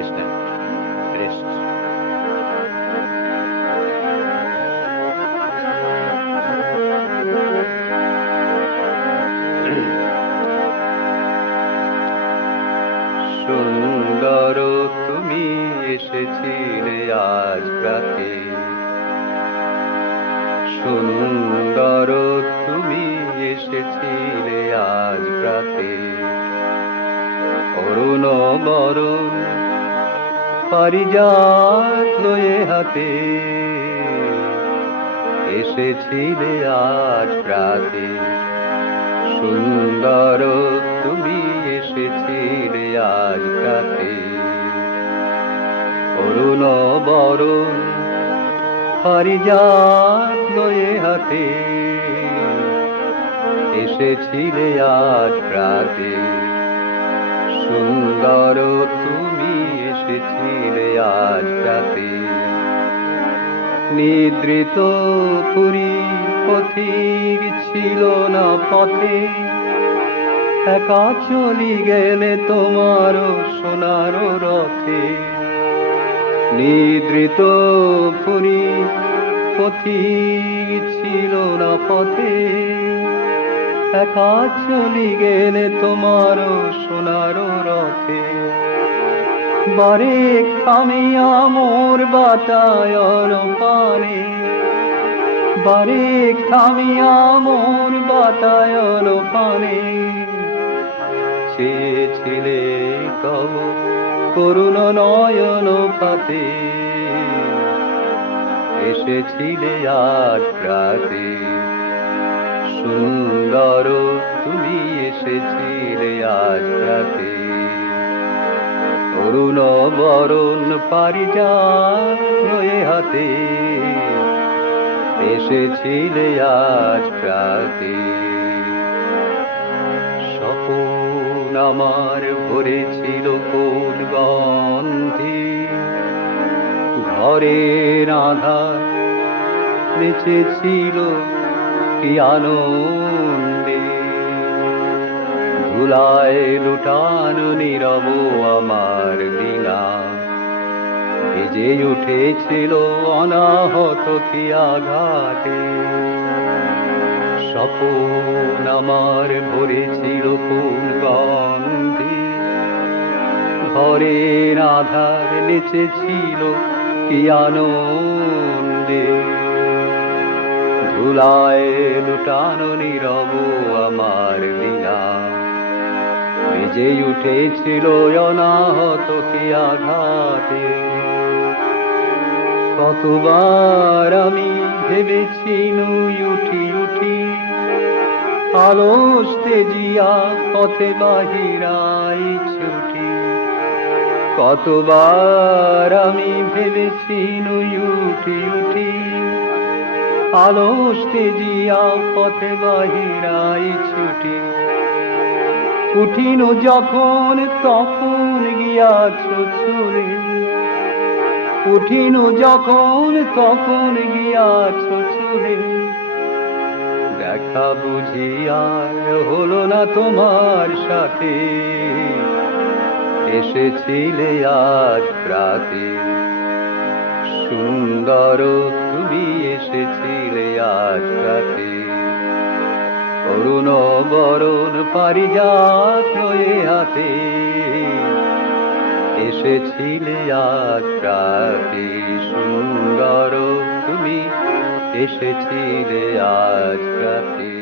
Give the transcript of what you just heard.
Rest নেন, rest. সুন্দর তুমি এসেছিলে আজ রাতে, সুন্দর তুমি এসেছিলে আজ রাতে, অরুণ বরণ পারিজাত লয়ে হাতে, এসেছিলে আজ রাতে। সুন্দর তুমি এসেছিলে আজ রাতে, অরুণ বরণ পারিজাত লয়ে হাতে, এসেছিলে আজ রাতে। সুন্দর তুমি এসেছিলে আজ রাতে। নিদ্রিত পুরী পথিক ছিল না পথে, একা চলি গেলে তোমার সোনার রথে। নিদ্রিত পুরী পথিক ছিল না পথে, একা চলি গেলে তোমার সোনার রথে। বারেক থামিয়া মোর বাতায়ন পানে, বারেক থামিয়া মোর বাতায়ন পানে, চেয়েছিলে তব করুণ নয়ন পাতে, এসেছিলে আজ রাতে। সুন্দর তুমি এসেছিলে আজ রাতে, অরুণ বরণ পারিজাত লয়ে হাতে, এসেছিলে আজ রাতে। স্বপন আমার ভরেছিল কোন গন্ধে, ঘরের আধার নেচেছিল কি আনন্দে, ধুলায় লুটানো নীরব আমার বীণা, বেজে উঠেছিল অনাহত কি আঘাতে। স্বপন আমার ভরেছিল কোন গন্ধে, ঘরের আধার নেচেছিল কি আনন্দে, ধুলায় লুটানো নীরব আমার বীণা, বেজে উঠেছিল অনাহত কি আঘাতে। কতবার আমি ভেবেছি নুই উঠি উঠি, আলস তেজিয়া পথে বাহিরাই ছুটি। কতবার আমি ভেবেছি নুই উঠি উঠি, আলস তেজিয়া পথে বাহিরাই ছুটি। উঠিনু যখন তখন গিয়াছ চলে, উঠিনু যখন তখন গিয়াছ চলে, দেখা বুঝি আর হলো না তোমার সাথে, এসেছিলে আজ রাতে। সুন্দর তুমি এসেছিলে আজ রাতে, অরুণ বরণ পারিজাত লয়ে হাতে, এসেছিলে আজ রাতে। সুন্দর তুমি এসেছিলে আজ রাতে।